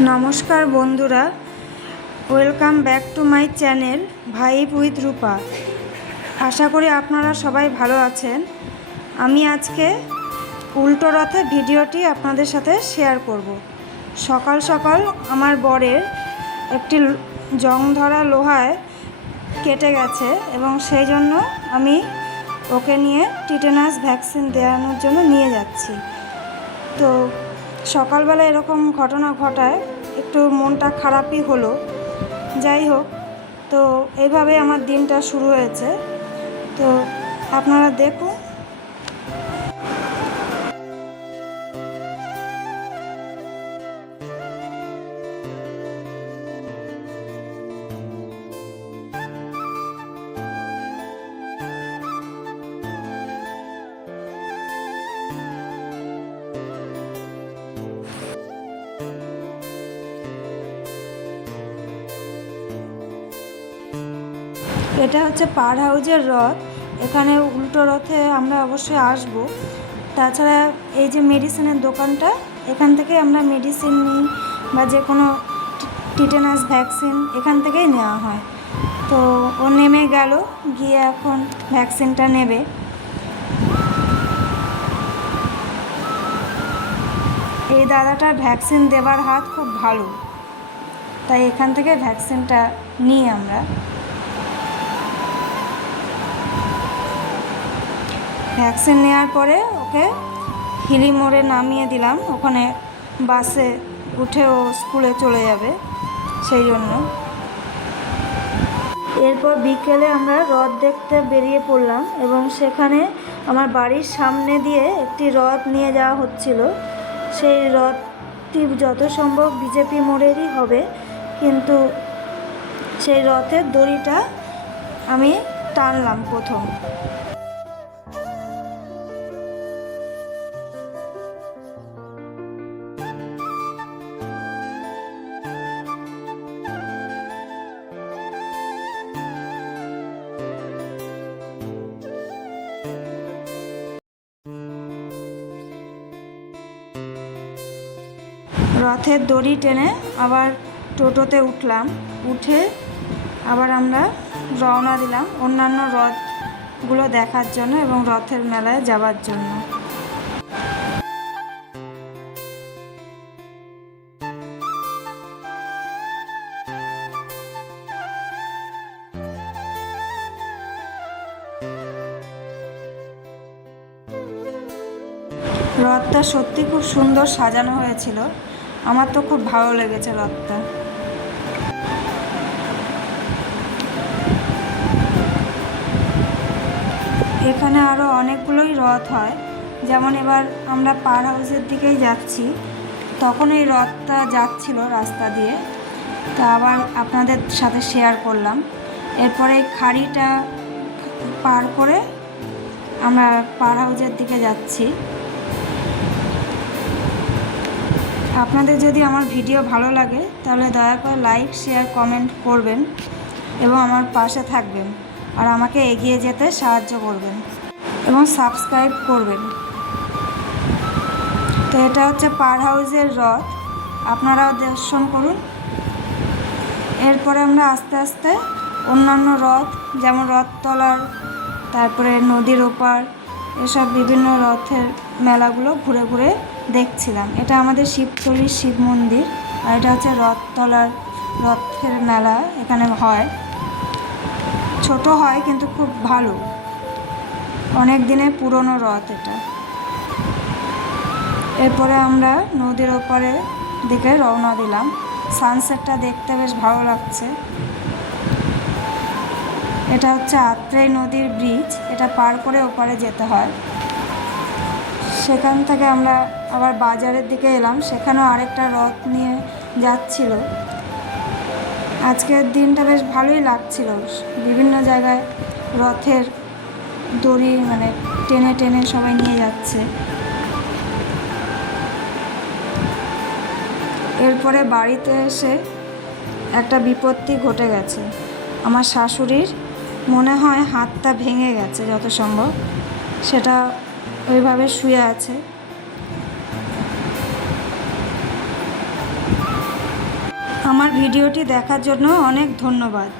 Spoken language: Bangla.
নমস্কার বন্ধুরা, welcome back to my channel vibe with Rupa. আশা করি আপনারা সবাই ভালো আছেন। আমি আজকে উল্টো রথে ভিডিওটি আপনাদের সাথে শেয়ার করব। সকাল সকাল আমার বরের একটি জং ধরা লোহায় কেটে গেছে এবং সেই জন্য আমি ওকে নিয়ে টিটেনাস ভ্যাকসিন দেওয়ানোর জন্য নিয়ে যাচ্ছি। তো সকালবেলা এরকম ঘটনা ঘটায় একটু মনটা খারাপই হলো। যাই হোক, তো এইভাবে আমার দিনটা শুরু হয়েছে। তো আপনারা দেখুন। এটা হচ্ছে পার হাউজের রথ। এখানে উল্টো রথে আমরা অবশ্যই আসব। তাছাড়া এই যে মেডিসিনের দোকানটা, এখান থেকে আমরা মেডিসিন নিই বা যে কোনো টিটেনাস ভ্যাকসিন এখান থেকেই নেওয়া হয়। তো ও নেমে গেল, গিয়ে এখন ভ্যাকসিনটা নেবে। এই দাদাটার ভ্যাকসিন দেবার হাত খুব ভালো, তাই এখান থেকে ভ্যাকসিনটা নিই আমরা। ভ্যাকসিন নেওয়ার পরে ওকে হিলি মোড়ে নামিয়ে দিলাম। ওখানে বাসে উঠে ও স্কুলে চলে যাবে, সেই জন্য। এরপর বিকেলে আমরা রথ দেখতে বেরিয়ে পড়লাম এবং সেখানে আমার বাড়ির সামনে দিয়ে একটি রথ নিয়ে যাওয়া হচ্ছিল। সেই রথটি যত সম্ভব বিজেপি মোড়েরই হবে, কিন্তু সেই রথের দড়িটা আমি টানলাম প্রথম। রথের দড়ি টেনে আবার টোটোতে উঠলাম। উঠে আবার আমরা রওনা দিলাম অন্যান্য রথগুলো দেখার জন্য এবং রথের মেলায় যাবার জন্য। রথটা সত্যি খুব সুন্দর সাজানো হয়েছিল। আমার তো খুব ভালো লেগেছে রথটা। এখানে আরও অনেকগুলোই রথ হয়। যেমন এবার আমরা পার হাউসের দিকেই যাচ্ছি, তখন এই রথটা যাচ্ছিল রাস্তা দিয়ে, তা আবার আপনাদের সাথে শেয়ার করলাম। এরপরে খাড়িটা পার করে আমরা পার হাউসের দিকে যাচ্ছি। আপনাদের যদি আমার ভিডিও ভালো লাগে তাহলে দয়া করে লাইক, শেয়ার, কমেন্ট করবেন এবং আমার পাশে থাকবেন আর আমাকে এগিয়ে যেতে সাহায্য করবেন এবং সাবস্ক্রাইব করবেন। তো এটা হচ্ছে পার হাউসের রথ, আপনারাও দর্শন করুন। এরপরে আমরা আস্তে আস্তে অন্যান্য রথ, যেমন রথতলার, তারপরে নদীর ওপার, এসব বিভিন্ন রথের মেলাগুলো ঘুরে ঘুরে দেখছিলাম। এটা আমাদের শিবতলির শিব মন্দির, আর এটা হচ্ছে রথতলার রথের মেলা। এখানে হয়, ছোট হয় কিন্তু খুব ভালো, অনেক দিনের পুরনো রথ এটা। এরপরে আমরা নদীর ওপারের দিকে রওনা দিলাম। সানসেটটা দেখতে বেশ ভালো লাগছে। এটা হচ্ছে আত্রেই নদীর ব্রিজ, এটা পার করে ওপারে যেতে হয়। সেখান থেকে আমরা আবার বাজারের দিকে এলাম, সেখানেও আরেকটা রথ নিয়ে যাচ্ছিল। আজকের দিনটা বেশ ভালোই লাগছিল। বিভিন্ন জায়গায় রথের দড়ি টেনে টেনে সবাই নিয়ে যাচ্ছে। এরপরে বাড়িতে এসে একটা বিপত্তি ঘটে গেছে। আমার শাশুড়ির মনে হয় হাতটা ভেঙে গেছে, যত সম্ভব সেটা ওইভাবে শুয়ে আছে। আমার ভিডিওটি দেখার জন্য অনেক ধন্যবাদ।